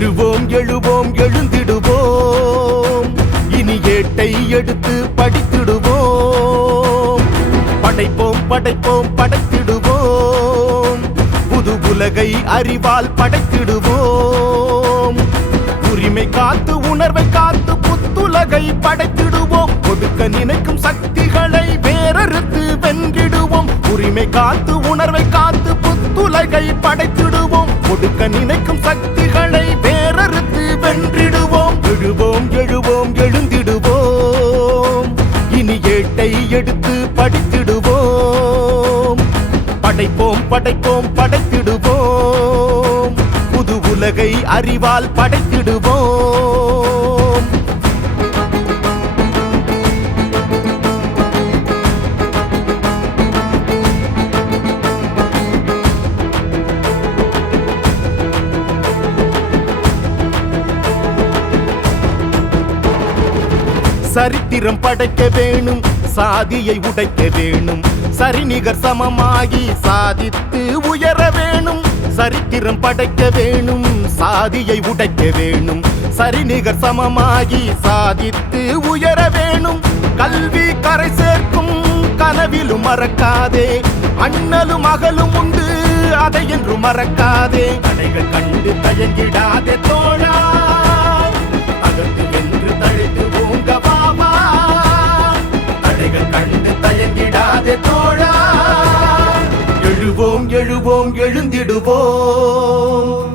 எழுவோம் எழுவோம் எழுந்திடுவோம். இனி ஏட்டை எடுத்து படித்திடுவோம். படைப்போம் படைப்போம் படைத்திடுவோம். புது உலகை அறிவால் படைத்திடுவோம். உரிமை காத்து உணர்வை காத்து புத்துலகை படைத்திடுவோம். கொடுக்க நினைக்கும் சக்திகளை வேறறுத்து வென்றிடுவோம். உரிமை காத்து உணர்வை காத்து புத்துலகை படைத்திடுவோம். கொடுக்க நினைக்கும் சக்தி படைப்போம் படைப்போம் படைத்திடுவோம். புது உலகை அறிவால் படைத்திடுவோம். சரித்திரம் படைக்க வேணும் சாதியை உடைக்க வேணும். சரிநிகர் சமமாகி சாதித்து உயர வேணும். சரித்திரம் படைக்க வேணும். சாதியை உடைக்க வேணும். சரிநிகர் சமமாகி சாதித்து உயர வேணும். கல்வி கரை சேர்க்கும் கனவிலும் மறக்காதே. அண்ணலும் மகளும் உண்டு அதை என்று மறக்காதே. கடைகள் கண்டு தயங்கி விடுவோம்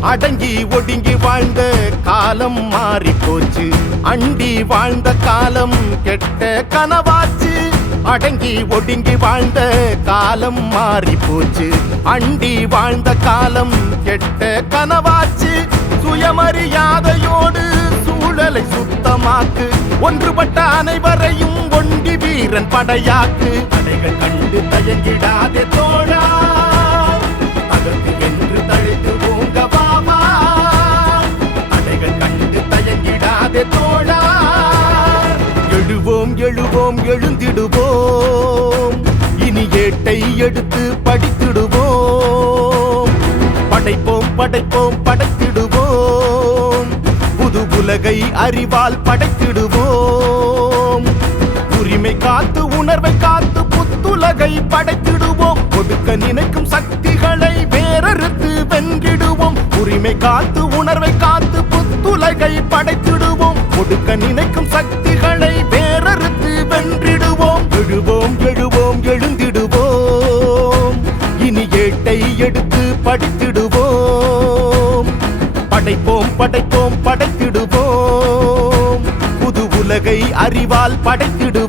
அடங்கி ஒடுங்கி வாழ்ந்த காலம் மாறி போச்சு அண்டி வாழ்ந்த காலம் கெட்ட கனவாச்சு. அடங்கி ஒடுங்கி வாழ்ந்த காலம் மாறி போச்சு அண்டி வாழ்ந்த காலம் கெட்ட கனவாச்சு. சுயமரியாதையோடு சூழலை சுத்தமாக்கு. ஒன்றுபட்ட அனைவரையும் ஒண்டி வீரன் படையாக்கு. அடைகள் கண்டு தயங்கிடாதே தோழா. அகத்து வென்று தழைத்து ஓங்க பாபா அடைகள் கண்டு தயங்கிடாதே தோழா. எழுவோம் எழுவோம் எழுந்திடுவோம். பாட்டை எடுத்து படித்திடுவோம். படைப்போம் படைப்போம் படைத்திடுவோம். புது உலகை அறிவால் படைத்திடுவோம். உரிமை காத்து உணர்வை காத்து புத்துலகை படைத்திடுவோம். கொடுக்க நினைக்கும் சக்திகளை வேறறுத்து வென்றிடுவோம். உரிமை காத்து உணர்வை காத்து புத்துலகை படைத்திடுவோம். கொடுக்க நினைக்கும் சக்தி படித்திடுவோம். படைப்போம் படைப்போம் படைத்திடுவோம். புது உலகை அறிவால் படைத்திடுவோம்.